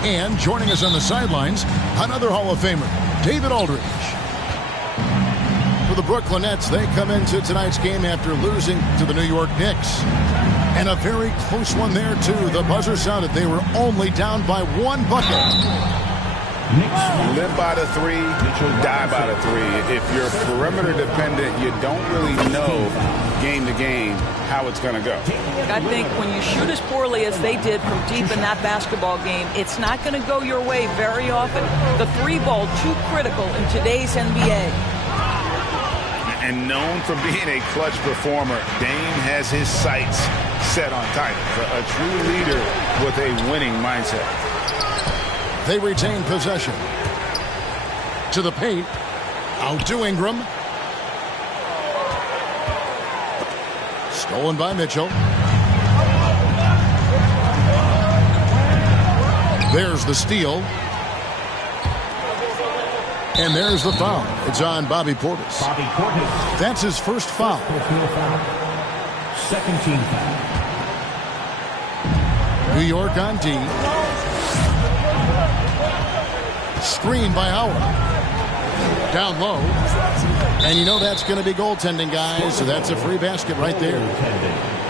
And joining us on the sidelines, another Hall of Famer, David Aldridge. For the Brooklyn Nets, they come into tonight's game after losing to the New York Knicks. And a very close one there, too. The buzzer sounded. They were only down by 1 bucket. Live by the three, die by the three. If you're perimeter dependent, you don't really know game to game how it's going to go. I think when you shoot as poorly as they did from deep in that basketball game, it's not going to go your way very often. The three ball, too critical in today's NBA. And known for being a clutch performer, Dame has his sights set on titles. A true leader with a winning mindset. They retain possession. To the paint. Out to Ingram. Stolen by Mitchell. There's the steal. And there's the foul. It's on Bobby Portis. That's his first foul. Second team foul. New York on D. Screen by Howard. Down low. And you know that's going to be goaltending, guys. So that's a free basket right there.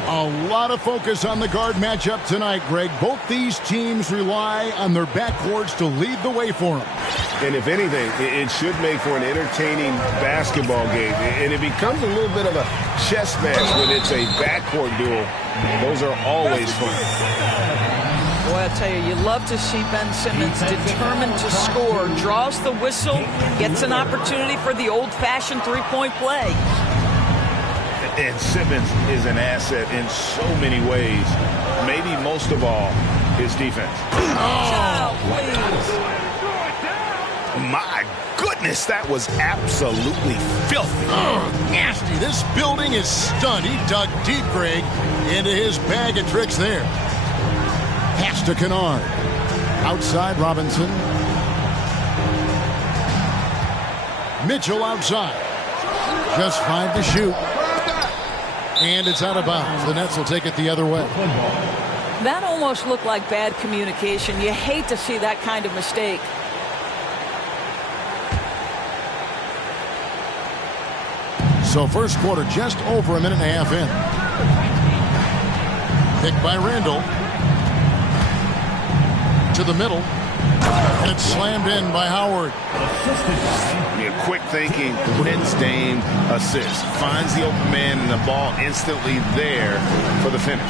A lot of focus on the guard matchup tonight, Greg. Both these teams rely on their backcourts to lead the way for them. And if anything, it should make for an entertaining basketball game. And it becomes a little bit of a chess match when it's a backcourt duel. Those are always fun. Boy, I tell you, you love to see Ben Simmons determined to score, draws the whistle, gets an opportunity for the old-fashioned three-point play. And Simmons is an asset in so many ways. Maybe most of all, his defense. Oh, please. My goodness, that was absolutely filthy. Nasty. This building is stunned. He dug deep, Greg, into his bag of tricks there. Pass to Kennard. Outside Robinson. Mitchell outside. Just 5 to shoot. And it's out of bounds. The Nets will take it the other way. That almost looked like bad communication. You hate to see that kind of mistake. So first quarter just over a minute and a half in. Picked by Randall. To the middle. And it's slammed in by Howard. Yeah, quick thinking, wins Dame assist. Finds the open man and the ball instantly there for the finish.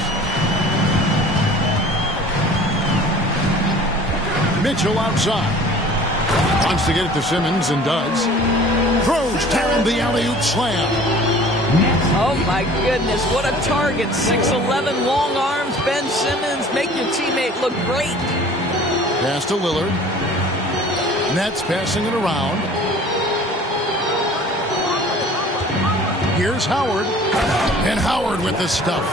Mitchell outside. Wants to get it to Simmons and does. Throws down the alley-oop slam. Oh, my goodness. What a target. 6'11", long arms. Ben Simmons. Make your teammate look great. Pass to Lillard. Nets passing it around. Here's Howard. And Howard with the stuff.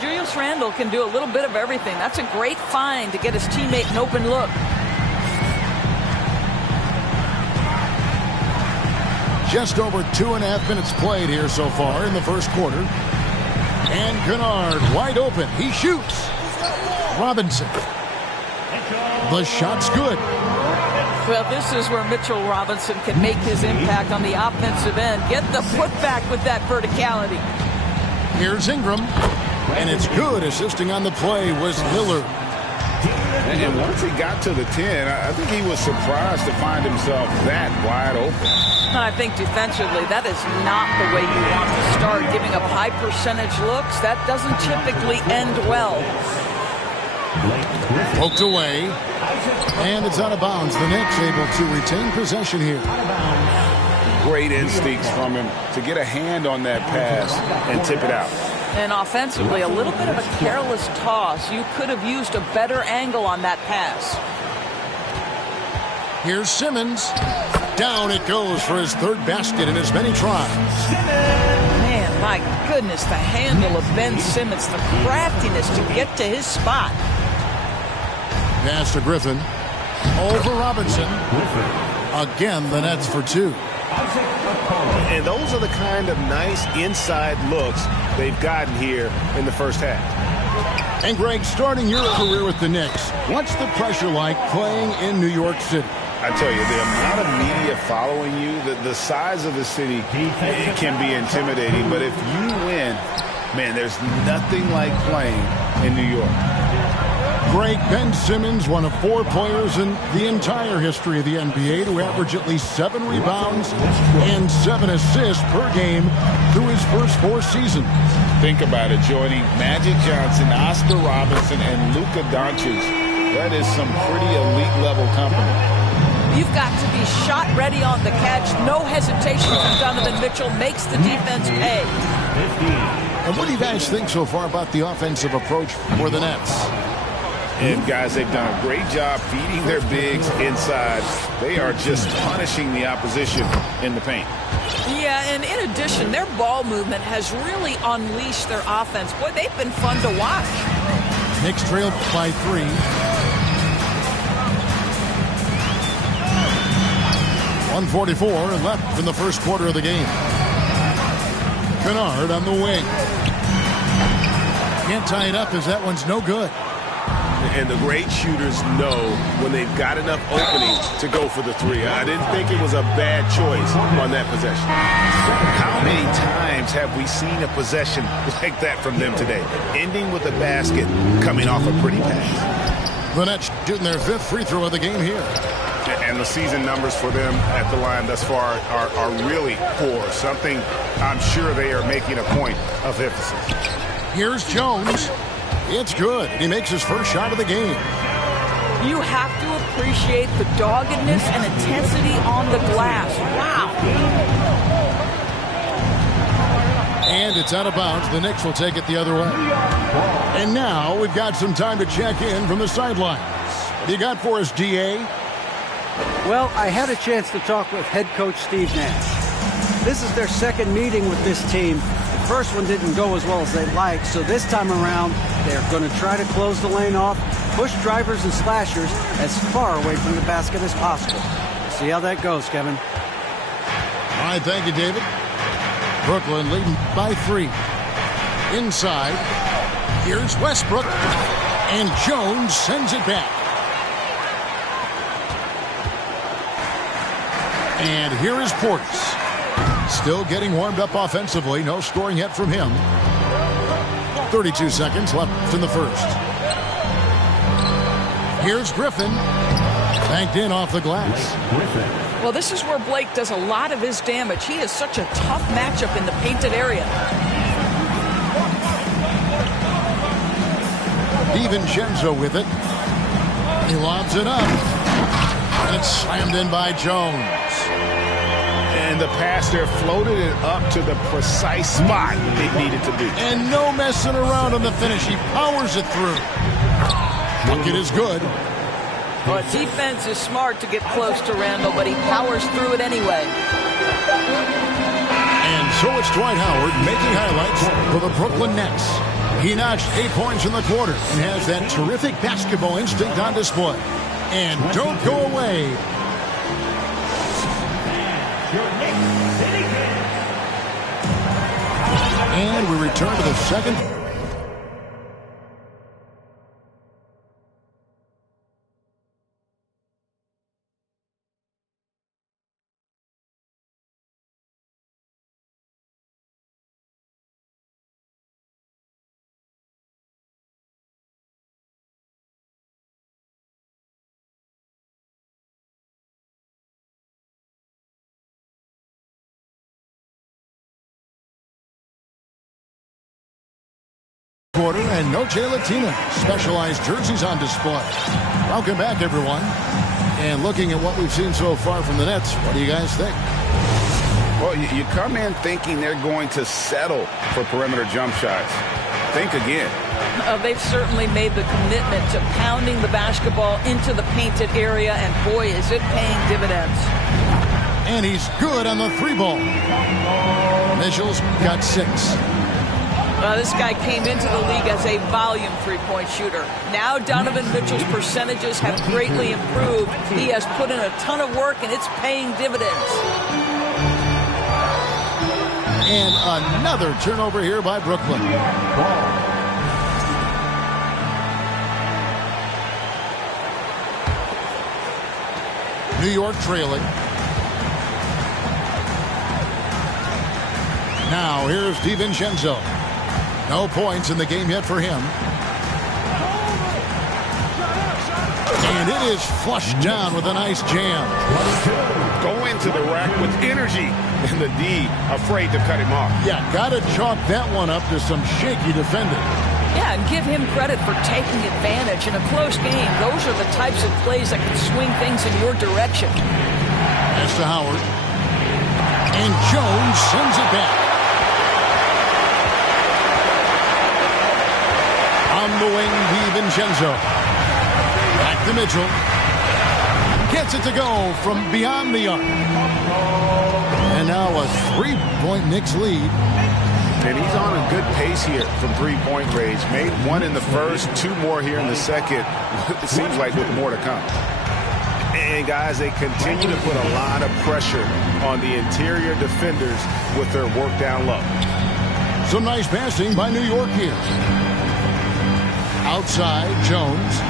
Julius Randle can do a little bit of everything. That's a great find to get his teammate an open look. Just over 2.5 minutes played here so far in the first quarter. And Kennard wide open. He shoots. Robinson. The shot's good. Well, this is where Mitchell Robinson can make his impact on the offensive end. Get the putback with that verticality. Here's Ingram. And it's good. Assisting on the play was Lillard. And once he got to the 10, I think he was surprised to find himself that wide open. I think defensively, that is not the way you want to start. Giving up high percentage looks, that doesn't typically end well. Poked away. And it's out of bounds. The Knicks able to retain possession here. Great instincts from him to get a hand on that pass and tip it out. And offensively, a little bit of a careless toss. You could have used a better angle on that pass. Here's Simmons. Down it goes for his third basket in as many tries. Man, my goodness, the handle of Ben Simmons, the craftiness to get to his spot. Pass to Griffin. Over Robinson. Again, the Nets for 2. And those are the kind of nice inside looks they've gotten here in the first half. And Greg, starting your career with the Knicks, what's the pressure like playing in New York City? I tell you, the amount of media following you, the size of the city, it can be intimidating. But if you win, man, there's nothing like playing in New York. Greg, Ben Simmons, one of 4 players in the entire history of the NBA to average at least 7 rebounds and 7 assists per game through his first 4 seasons. Think about it, joining Magic Johnson, Oscar Robertson, and Luka Doncic. That is some pretty elite-level company. You've got to be shot ready on the catch. No hesitation from Donovan Mitchell. Makes the defense pay. And what do you guys think so far about the offensive approach for the Nets? And guys, they've done a great job feeding their bigs inside. They are just punishing the opposition in the paint. Yeah, and in addition, their ball movement has really unleashed their offense. Boy, they've been fun to watch. Knicks trailed by 3. .144 left in the first quarter of the game. Kennard on the wing. Can't tie it up as that one's no good. And the great shooters know when they've got enough opening to go for the 3. I didn't think it was a bad choice on that possession. How many times have we seen a possession like that from them today? Ending with a basket, coming off a pretty pass. The Nets shooting their 5th free throw of the game here. And the season numbers for them at the line thus far are really poor. Something I'm sure they are making a point of emphasis. Here's Jones. It's good. He makes his first shot of the game. You have to appreciate the doggedness and intensity on the glass. Wow. And it's out of bounds. The Knicks will take it the other way. And now we've got some time to check in from the sidelines. What do you got for us, DA? Well, I had a chance to talk with head coach Steve Nash. This is their second meeting with this team. The first one didn't go as well as they'd like, so this time around, they're going to try to close the lane off, push drivers and slashers as far away from the basket as possible. See how that goes, Kevin. All right, thank you, David. Brooklyn leading by 3. Inside, here's Westbrook, and Jones sends it back. And here is Portis. Still getting warmed up offensively. No scoring yet from him. 32 seconds left in the first. Here's Griffin. Banked in off the glass. Well, this is where Blake does a lot of his damage. He is such a tough matchup in the painted area. DiVincenzo with it. He lobs it up. And it's slammed in by Jones. And the pass there floated it up to the precise spot it needed to be. And no messing around on the finish. He powers it through. Bucket is good. Well, defense is smart to get close to Randall, but he powers through it anyway. And so it's Dwight Howard making highlights for the Brooklyn Nets. He notched 8 points in the quarter and has that terrific basketball instinct on display. And don't go away. And we return to the second. Quarter and Noche Latina specialized jerseys on display. Welcome back, everyone. And looking at what we've seen so far from the Nets, what do you guys think? Well, you come in thinking they're going to settle for perimeter jump shots. Think again. They've certainly made the commitment to pounding the basketball into the painted area, and boy, is it paying dividends. And he's good on the 3-ball. Mitchell's got 6. This guy came into the league as a volume three-point shooter. Now Donovan Mitchell's percentages have greatly improved. He has put in a ton of work, and it's paying dividends. And another turnover here by Brooklyn. New York trailing. Now here's DiVincenzo. No points in the game yet for him. And it is flushed down with a nice jam. Go into the rack with energy. And the D afraid to cut him off. Yeah, got to chalk that one up to some shaky defending. Yeah, and give him credit for taking advantage. In a close game, those are the types of plays that can swing things in your direction. That's to Howard. And Jones sends it back. On the wing, DiVincenzo. Back to Mitchell. Gets it to go from beyond the arc. And now a 3-point Knicks lead. And he's on a good pace here from three-point range. Made one in the first, 2 more here in the second. It seems like with more to come. And, guys, they continue to put a lot of pressure on the interior defenders with their work down low. Some nice passing by New York here. Outside, Jones.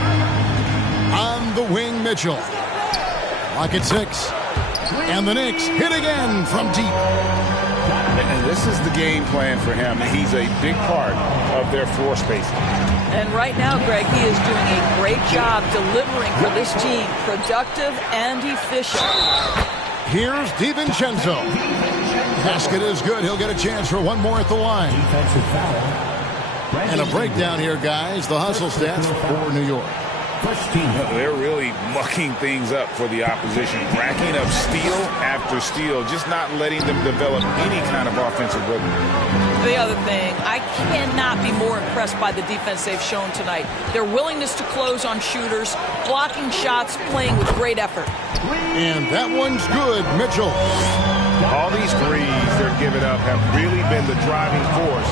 On the wing, Mitchell. Lock at 6. And the Knicks hit again from deep. And this is the game plan for him. He's a big part of their floor spacing. And right now, Greg, he is doing a great job delivering for this team. Productive and efficient. Here's DiVincenzo. Basket is good. He'll get a chance for one more at the line. And a breakdown here, guys. The hustle stats for New York. They're really mucking things up for the opposition. Racking up steal after steal. Just not letting them develop any kind of offensive rhythm. The other thing, I cannot be more impressed by the defense they've shown tonight. Their willingness to close on shooters, blocking shots, playing with great effort. And that one's good, Mitchell. All these threes they're giving up have really been the driving force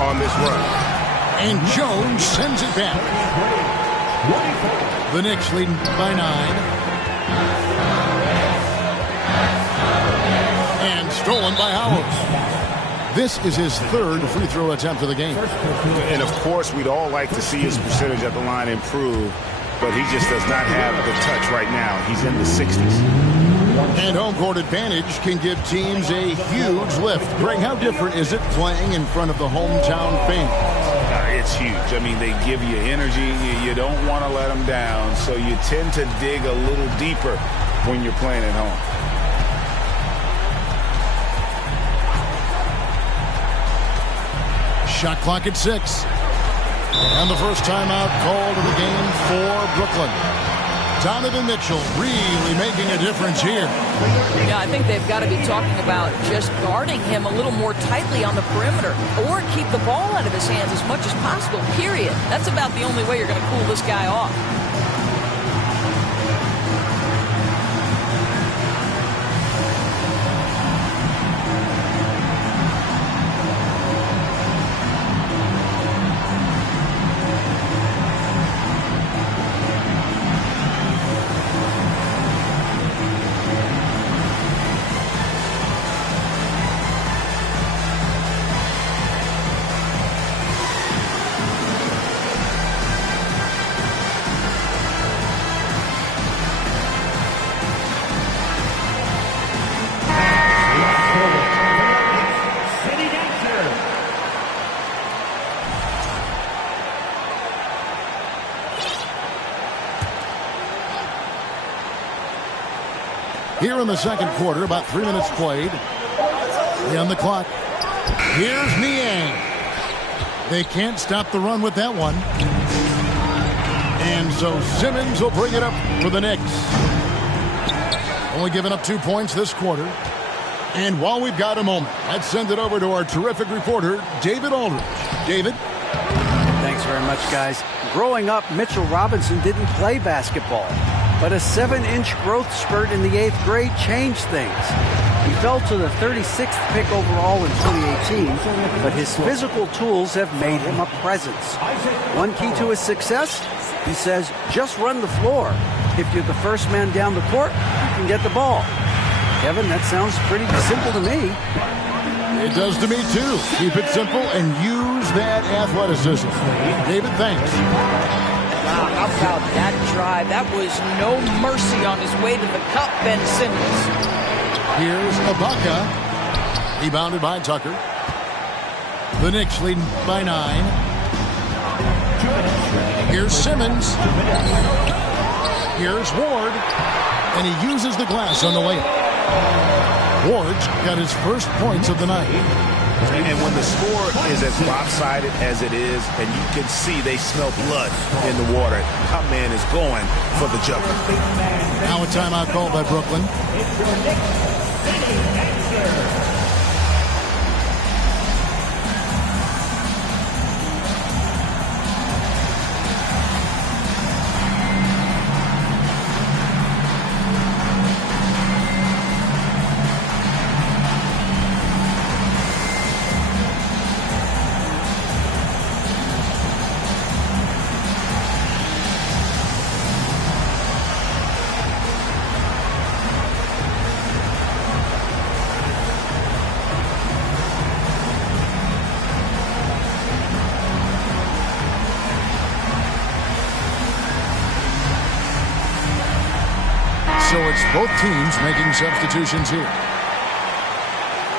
on this run. And Jones sends it back. The Knicks leading by 9. And stolen by Howard. This is his 3rd free throw attempt of the game. And, of course, we'd all like to see his percentage at the line improve, but he just does not have the touch right now. He's in the 60s. And home court advantage can give teams a huge lift. Greg, how different is it playing in front of the hometown fans? It's huge. I mean, they give you energy. You don't want to let them down, so you tend to dig a little deeper when you're playing at home. Shot clock at 6. And the first timeout called of the game for Brooklyn. Donovan Mitchell really making a difference here. Yeah, I think they've got to be talking about just guarding him a little more tightly on the perimeter or keep the ball out of his hands as much as possible, period. That's about the only way you're going to cool this guy off. Here in the second quarter, about 3 minutes played. On the clock. Here's Niang. They can't stop the run with that one. And so Simmons will bring it up for the Knicks. Only giving up 2 points this quarter. And while we've got a moment, let's send it over to our terrific reporter, David Aldridge. David? Thanks very much, guys. Growing up, Mitchell Robinson didn't play basketball. But a 7-inch growth spurt in the 8th grade changed things. He fell to the 36th pick overall in 2018, but his physical tools have made him a presence. One key to his success, he says, just run the floor. If you're the first man down the court, you can get the ball. Kevin, that sounds pretty simple to me. It does to me, too. Keep it simple and use that athleticism. David, thanks. Wow, how about that drive? That was no mercy on his way to the cup, Ben Simmons. Here's Ibaka. Rebounded by Tucker. The Knicks leading by 9. Here's Simmons. Here's Ward. And he uses the glass on the layup. Ward's got his first points of the night. And when the score is as lopsided as it is, and you can see they smell blood in the water, my man is going for the jumper. Now a timeout call by Brooklyn. So it's both teams making substitutions here.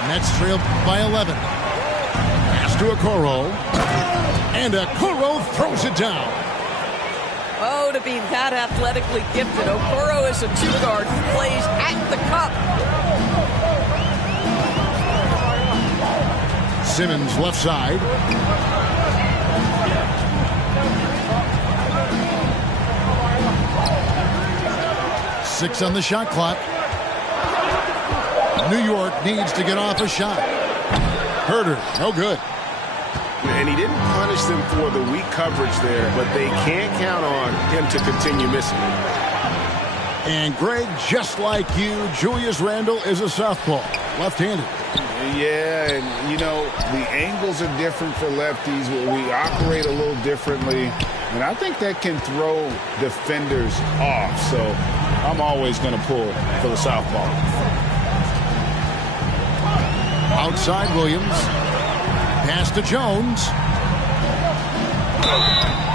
Nets trail by 11. Pass to Okoro. And Okoro throws it down. Oh, to be that athletically gifted. Okoro is a two-guard who plays at the cup. Simmons left side. Six on the shot clock. New York needs to get off a shot. Herter, no good. And he didn't punish them for the weak coverage there, but they can't count on him to continue missing. And Greg, just like you, Julius Randle is a southpaw, left-handed. Yeah, and you know, the angles are different for lefties. We operate a little differently, and I think that can throw defenders off. So I'm always going to pull for the southpaw. Outside Williams. Pass to Jones.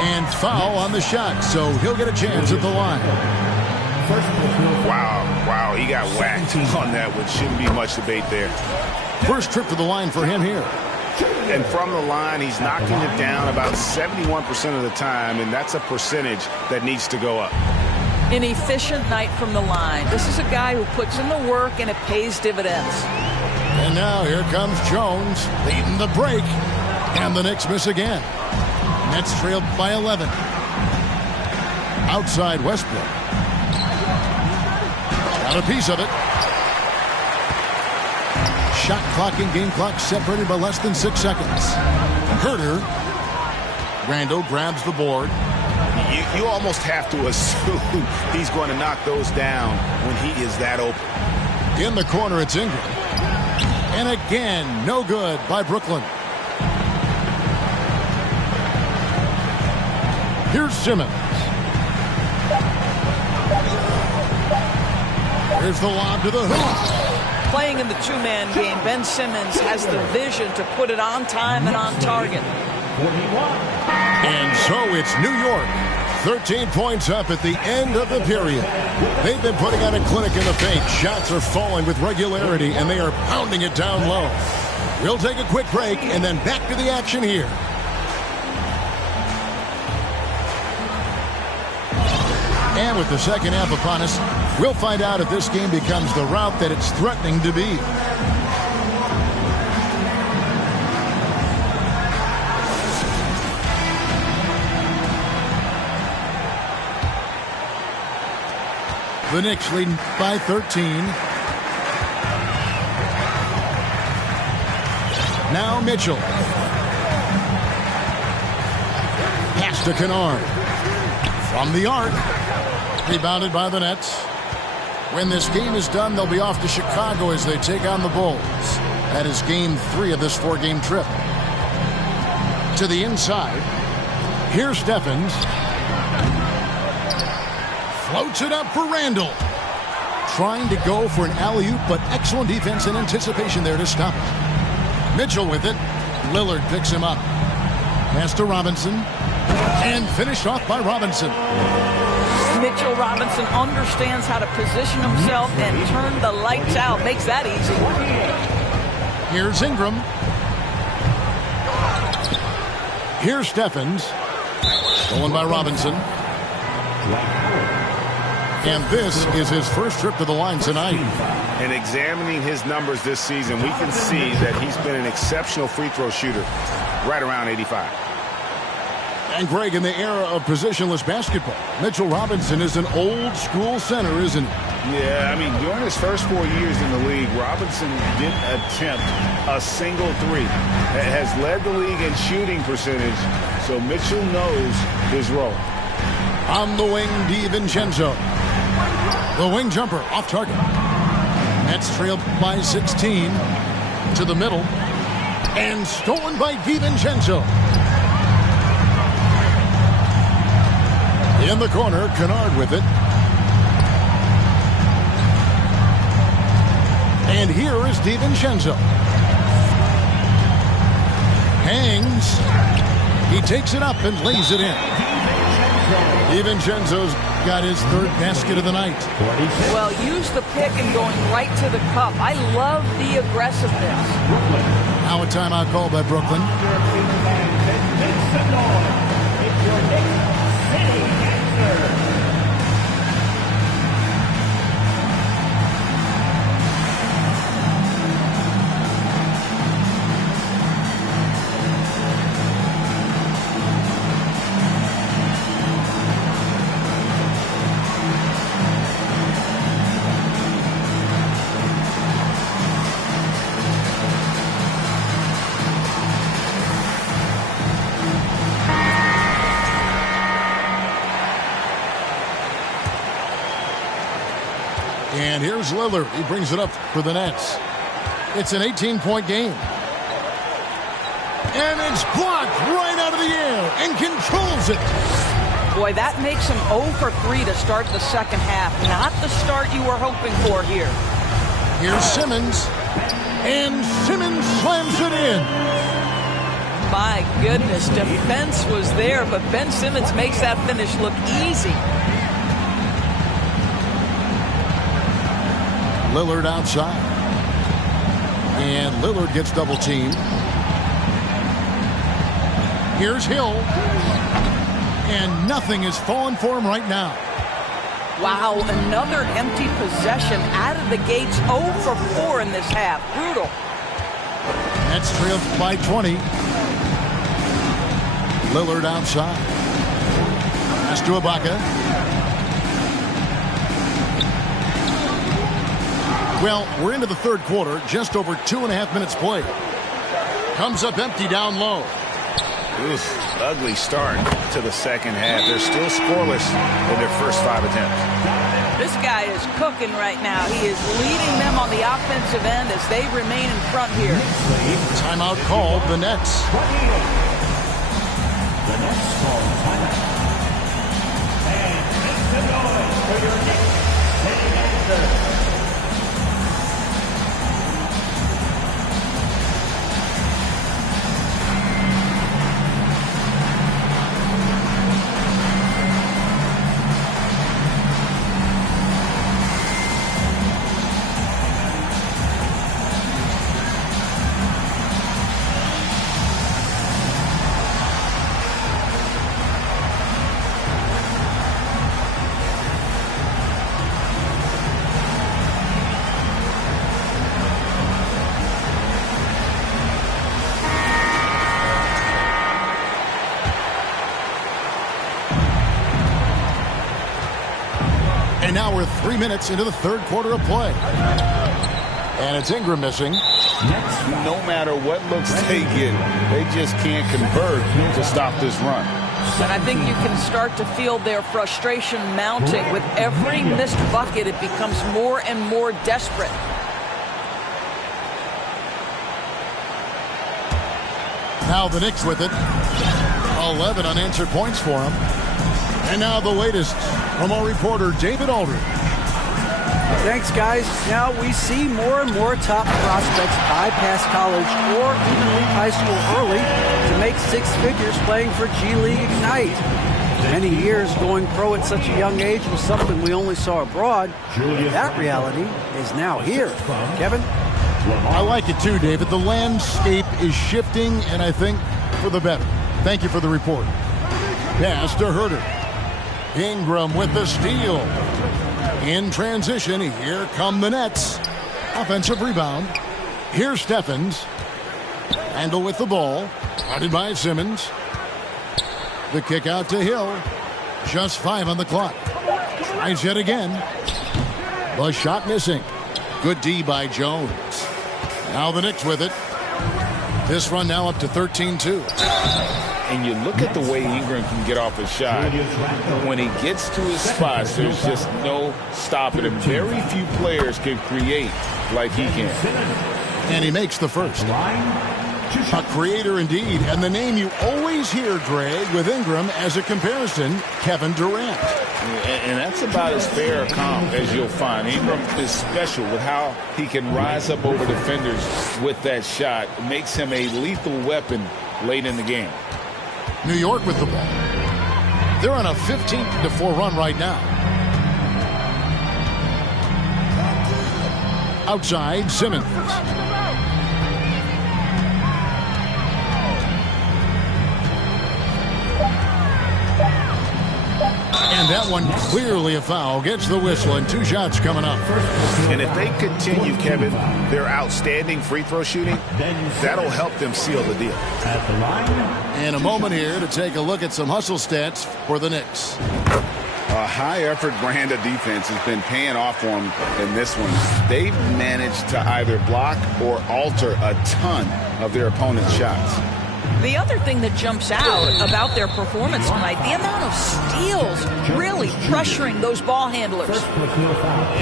And foul on the shot, so he'll get a chance at the line. Wow, he got whacked on that, which shouldn't be much debate there. First trip to the line for him here. And from the line, he's knocking it down about 71% of the time, and that's a percentage that needs to go up. An efficient night from the line. This is a guy who puts in the work, and it pays dividends. And now here comes Jones leading the break. And the Knicks miss again. Nets trailed by 11. Outside Westbrook. Got a piece of it. Shot clock and game clock separated by less than 6 seconds. Herter. Randle grabs the board. You almost have to assume he's going to knock those down when he is that open. In the corner, it's Ingram. And again, no good by Brooklyn. Here's Simmons. Here's the lob to the hoop. Playing in the two-man game, Ben Simmons has the vision to put it on time and on target. And so it's New York. 13 points up at the end of the period. They've been putting on a clinic in the paint. Shots are falling with regularity, and they are pounding it down low. We'll take a quick break, and then back to the action here. And with the second half upon us, we'll find out if this game becomes the route that it's threatening to be. The Knicks leading by 13. Now Mitchell. Pass to Kennard. From the arc. Rebounded by the Nets. When this game is done, they'll be off to Chicago as they take on the Bulls. That is game 3 of this 4-game trip. To the inside. Here's Stephens. Floats it up for Randle. Trying to go for an alley-oop, but excellent defense and anticipation there to stop it. Mitchell with it. Lillard picks him up. Pass to Robinson. And finished off by Robinson. Mitchell Robinson understands how to position himself and turn the lights out. Makes that easy. Here's Ingram. Here's Steffens. Stolen by Robinson. And this is his first trip to the line tonight. And examining his numbers this season, we can see that he's been an exceptional free throw shooter, right around 85. And Greg, in the era of positionless basketball, Mitchell Robinson is an old school center, isn't he? Yeah, I mean, during his first 4 years in the league, Robinson didn't attempt a single three. Has led the league in shooting percentage, so Mitchell knows his role. On the wing, DiVincenzo. The wing jumper off target. Nets trailed by 16 to the middle. And stolen by DiVincenzo. In the corner, Kennard with it. And here is DiVincenzo. Hangs. He takes it up and lays it in. DiVincenzo's got his third basket of the night. Well, use the pick and going right to the cup. I love the aggressiveness. Now a timeout call by Brooklyn. And here's Lillard. He brings it up for the Nets. It's an 18-point game. And it's blocked right out of the air and controls it. Boy, that makes him 0 for 3 to start the second half. Not the start you were hoping for here. Here's Simmons. And Simmons slams it in. My goodness, defense was there, but Ben Simmons makes that finish look easy. Lillard outside. And Lillard gets double teamed. Here's Hill. And nothing is falling for him right now. Wow, another empty possession out of the gates. 0 for 4 in this half. Brutal. Nets trailed by 20. Lillard outside. Pass to Ibaka. Well, we're into the third quarter, just over 2.5 minutes played. Comes up empty down low. Oof, ugly start to the second half. They're still scoreless in their first 5 attempts. This guy is cooking right now. He is leading them on the offensive end as they remain in front here. Timeout called, the Nets. The Nets call timeout. And make some noise for your Knicks sitting answer. And now we're 3 minutes into the third quarter of play. And it's Ingram missing. No matter what looks they get, they just can't convert to stop this run. And I think you can start to feel their frustration mounting. With every missed bucket, it becomes more and more desperate. Now the Knicks with it. 11 unanswered points for them. And now the latest from our reporter, David Aldridge. Thanks, guys. Now we see more and more top prospects bypass college or even leave high school early to make six figures playing for G League Ignite. Many years going pro at such a young age was something we only saw abroad. That reality is now here. Kevin? I like it too, David. The landscape is shifting, and I think for the better. Thank you for the report. Pass to Herter. Ingram with the steal. In transition, here come the Nets. Offensive rebound. Here's Steffens. Handle with the ball. Guarded by Simmons. The kick out to Hill. Just 5 on the clock. Tries yet again. The shot missing. Good D by Jones. Now the Knicks with it. This run now up to 13-2. And you look at the way Ingram can get off a shot. When he gets to his spots, there's just no stopping him. Very few players can create like he can. And he makes the first. A creator indeed. And the name you always hear, Greg, with Ingram as a comparison, Kevin Durant. And that's about as fair a comp as you'll find. Ingram is special with how he can rise up over defenders with that shot. It makes him a lethal weapon late in the game. New York with the ball. They're on a 15-4 run right now. Outside, Simmons. And that one clearly a foul. Gets the whistle, and 2 shots coming up. And if they continue, Kevin, their outstanding free throw shooting, that'll help them seal the deal. At the line. And a moment here to take a look at some hustle stats for the Knicks. A high-effort brand of defense has been paying off for them in this one. They've managed to either block or alter a ton of their opponent's shots. The other thing that jumps out about their performance tonight, the amount of steals really pressuring those ball handlers.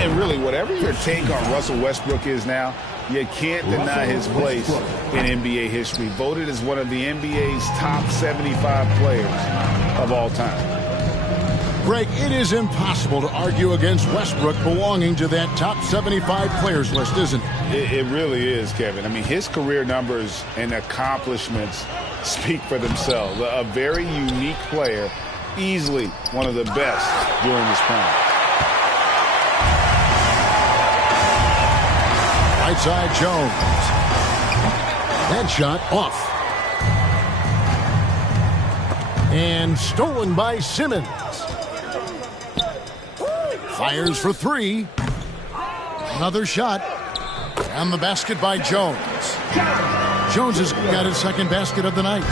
And really, whatever your take on Russell Westbrook is now, you can't deny his place in NBA history. Voted as one of the NBA's top 75 players of all time. Greg, it is impossible to argue against Westbrook belonging to that top 75 players list, isn't it? It really is, Kevin. I mean, his career numbers and accomplishments speak for themselves. A very unique player, easily one of the best during his prime. Right side, Jones. That shot off. And stolen by Simmons. Fires for 3. Another shot. And the basket by Jones. Jones has got his second basket of the night.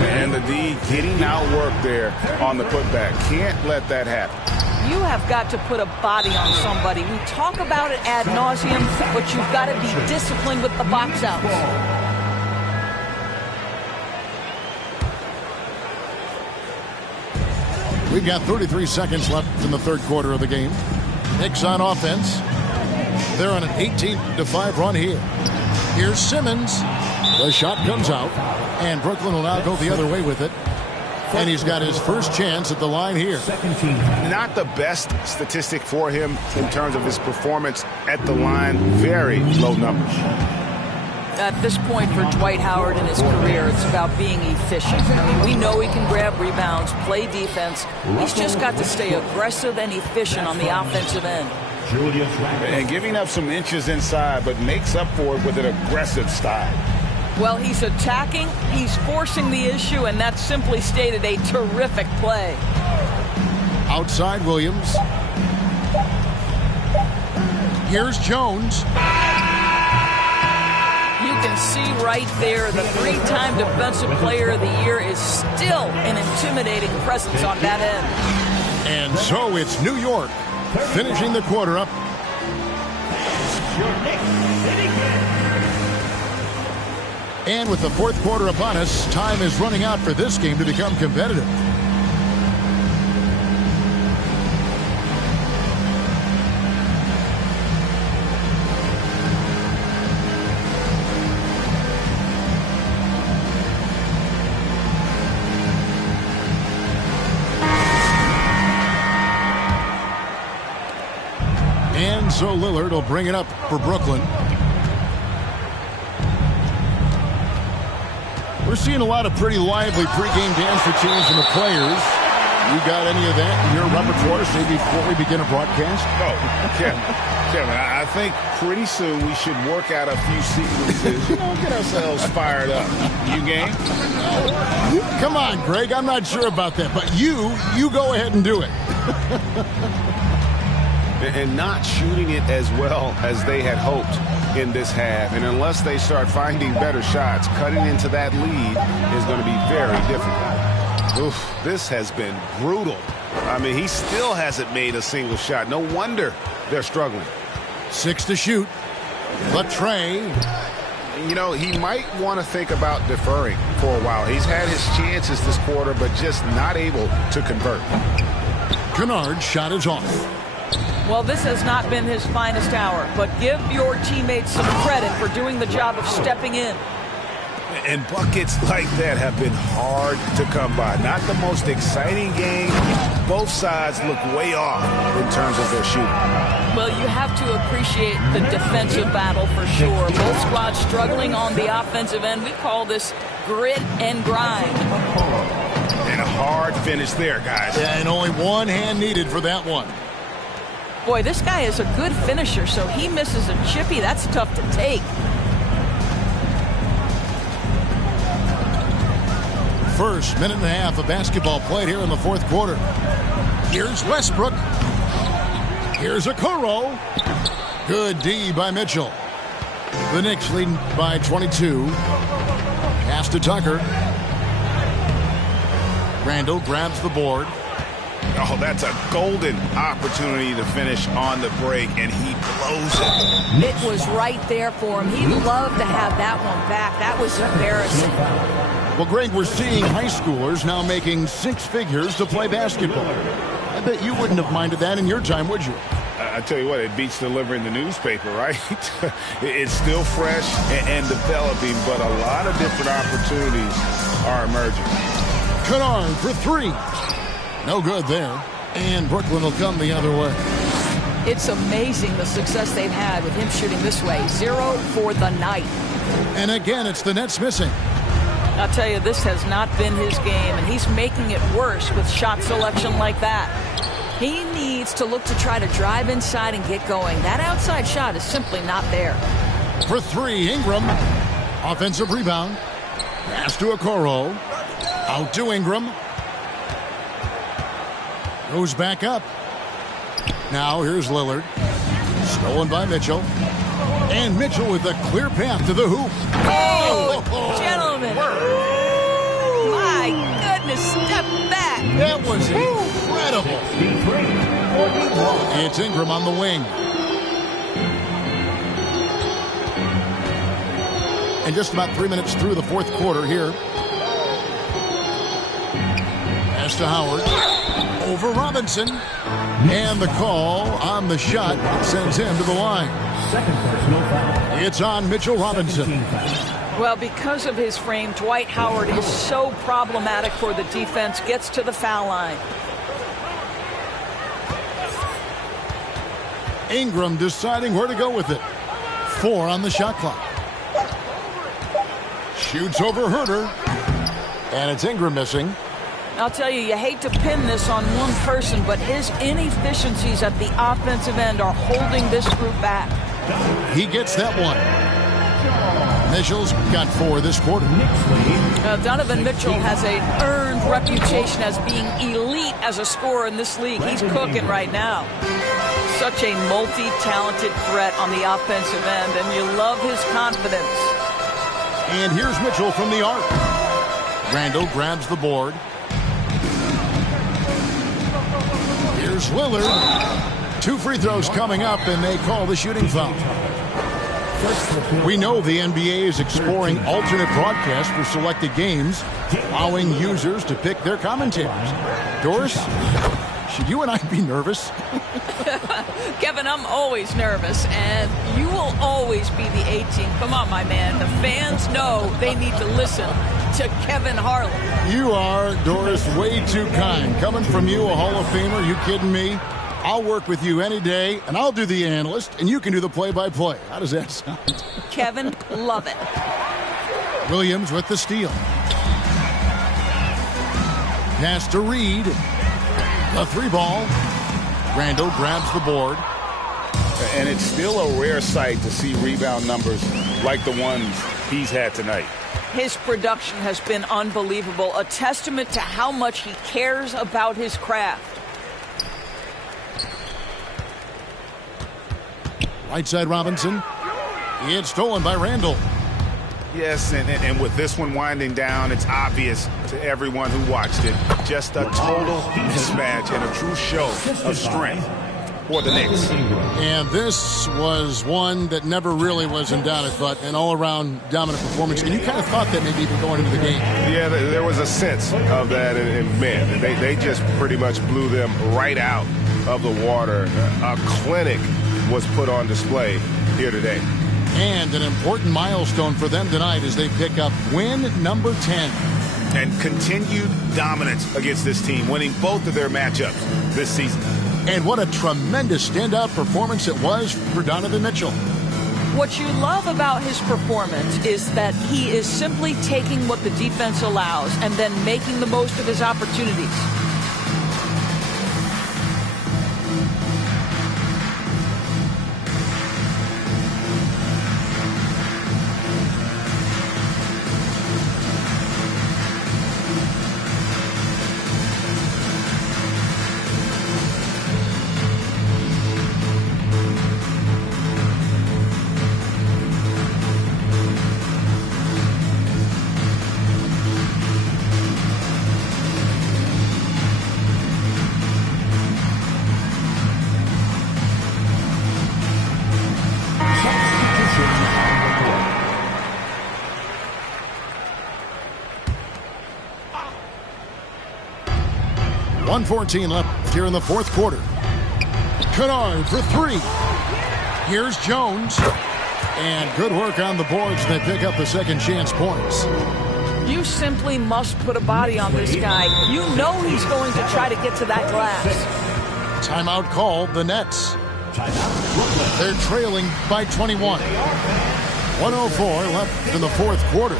And the D getting outworked there on the putback. Can't let that happen. You have got to put a body on somebody. We talk about it ad nauseum, but you've got to be disciplined with the box outs. We've got 33 seconds left in the third quarter of the game. Knicks on offense. They're on an 18-5 run here. Here's Simmons. The shot comes out, and Brooklyn will now go the other way with it. And he's got his first chance at the line here. Not the best statistic for him in terms of his performance at the line. Very low numbers. At this point for Dwight Howard in his career, it's about being efficient. I mean, we know he can grab rebounds, play defense. He's just got to stay aggressive and efficient on the offensive end. And giving up some inches inside, but makes up for it with an aggressive style. Well, he's attacking, he's forcing the issue, and that's simply stated a terrific play. Outside Williams. Here's Jones. You can see right there the 3-time Defensive Player of the Year is still an intimidating presence on that end. And so it's New York finishing the quarter up. And with the fourth quarter upon us, time is running out for this game to become competitive. And so Lillard will bring it up for Brooklyn. We're seeing a lot of pretty lively pregame dance routines from the players. You got any of that in your repertoire, say, before we begin a broadcast? Oh, Kevin, I think pretty soon we should work out a few sequences, get ourselves fired up. You game? Come on, Greg, I'm not sure about that, but you go ahead and do it. And not shooting it as well as they had hoped in this half. And unless they start finding better shots, cutting into that lead is going to be very difficult. Oof, this has been brutal. I mean, he still hasn't made a single shot. No wonder they're struggling. 6 to shoot. But Trey. He might want to think about deferring for a while. He's had his chances this quarter, but just not able to convert. Kennard's shot is off. Well, this has not been his finest hour, but give your teammates some credit for doing the job of stepping in. And buckets like that have been hard to come by. Not the most exciting game. Both sides look way off in terms of their shooting. Well, you have to appreciate the defensive battle for sure. Both squads struggling on the offensive end. We call this grit and grind. And a hard finish there, guys. Yeah, and only one hand needed for that one. Boy, this guy is a good finisher, so he misses a chippy. That's tough to take. First minute and a half of basketball played here in the fourth quarter. Here's Westbrook. Here's Okoro. Good D by Mitchell. The Knicks leading by 22. Pass to Tucker. Randall grabs the board. Oh, that's a golden opportunity to finish on the break, and he blows it. It was right there for him. He'd love to have that one back. That was embarrassing. Well, Greg, we're seeing high schoolers now making 6 figures to play basketball. I bet you wouldn't have minded that in your time, would you? I tell you what, it beats delivering the newspaper, right? It's still fresh and developing, but a lot of different opportunities are emerging. Kennard for 3. No good there. And Brooklyn will come the other way. It's amazing the success they've had with him shooting this way. 0 for the night. And again, it's the Nets missing. I'll tell you, this has not been his game, and he's making it worse with shot selection like that. He needs to look to try to drive inside and get going. That outside shot is simply not there. For 3, Ingram. Offensive rebound. Pass to Okoro. Out to Ingram. Goes back up. Now here's Lillard. Stolen by Mitchell. And Mitchell with a clear path to the hoop. Oh, gentlemen. My goodness, step back. That was incredible. It's Ingram on the wing. And just about 3 minutes through the fourth quarter here. Pass to Howard. Over Robinson. And the call on the shot sends him to the line. It's on Mitchell Robinson. Well, because of his frame, Dwight Howard is so problematic for the defense. Gets to the foul line. Ingram deciding where to go with it. 4 on the shot clock. Shoots over Herter. And it's Ingram missing. I'll tell you, you hate to pin this on one person, but his inefficiencies at the offensive end are holding this group back. He gets that one. Mitchell's got 4 this quarter. Donovan Mitchell has an earned reputation as being elite as a scorer in this league. He's cooking right now. Such a multi-talented threat on the offensive end, and you love his confidence. And here's Mitchell from the arc. Randall grabs the board. Here's Lillard. 2 free throws coming up, and they call the shooting foul. We know the NBA is exploring alternate broadcasts for selected games, allowing users to pick their commentators. Doris, should you and I be nervous? Kevin, I'm always nervous, and you will always be the A-team. Come on, my man. The fans know they need to listen to Kevin Harlan. You are, Doris, way too kind. Coming from you, a Hall of Famer, you kidding me? I'll work with you any day, and I'll do the analyst, and you can do the play-by-play. How does that sound? Kevin, love it. Williams with the steal. Pass to Reed. A 3-ball. Randall grabs the board. And it's still a rare sight to see rebound numbers like the ones he's had tonight. His production has been unbelievable, a testament to how much he cares about his craft. Right side Robinson. It's stolen by Randall. Yes, and with this one winding down, it's obvious to everyone who watched it. Just a total mismatch and a true show of strength for the Knicks. And this was one that never really was in doubt, I thought, an all-around dominant performance. And you kind of thought that maybe even going into the game. Yeah, there was a sense of that, and man, they just pretty much blew them right out of the water. A clinic was put on display here today. And an important milestone for them tonight as they pick up win number 10. And continued dominance against this team, winning both of their matchups this season. And what a tremendous standout performance it was for Donovan Mitchell. What you love about his performance is that he is simply taking what the defense allows and then making the most of his opportunities. .114 left here in the fourth quarter. Kennard for 3. Here's Jones. And good work on the boards. They pick up the second chance points. You simply must put a body on this guy. You know he's going to try to get to that glass. Timeout called the Nets. They're trailing by 21. 104 left in the fourth quarter.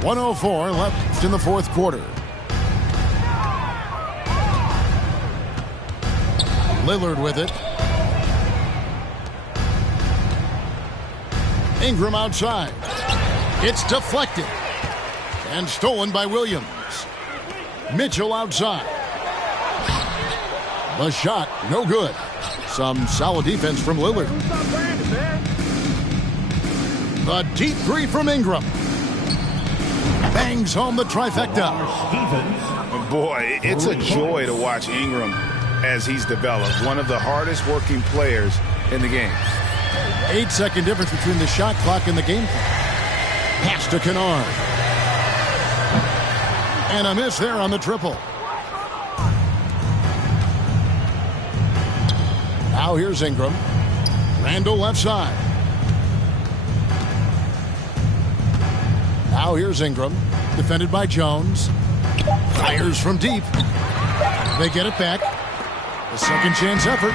.104 left in the fourth quarter. Lillard with it. Ingram outside. It's deflected. And stolen by Williams. Mitchell outside. The shot, no good. Some solid defense from Lillard. The deep three from Ingram. Bangs home the trifecta. Boy, it's a joy to watch Ingram as he's developed. One of the hardest working players in the game. 8-second difference between the shot clock and the game clock. Pass to Kennard. And a miss there on the triple. Now here's Ingram. Randall left side. Now here's Ingram. Defended by Jones. Fires from deep. They get it back. A second chance effort.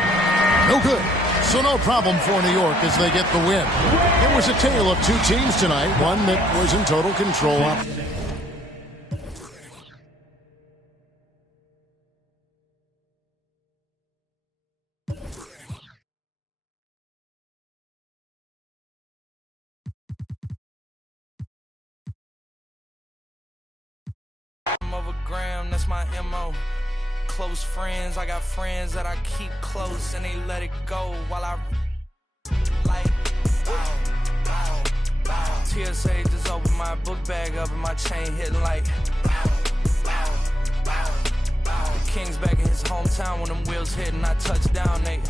No good. So no problem for New York as they get the win. It was a tale of two teams tonight. One that was in total control. Of a gram, that's my MO. Close friends, I got friends that I keep close and they let it go while I like bow, bow, bow. TSA just opened my book bag up and my chain hitting like bow, bow, bow, bow. The King's back in his hometown when them wheels hit and I touch down, they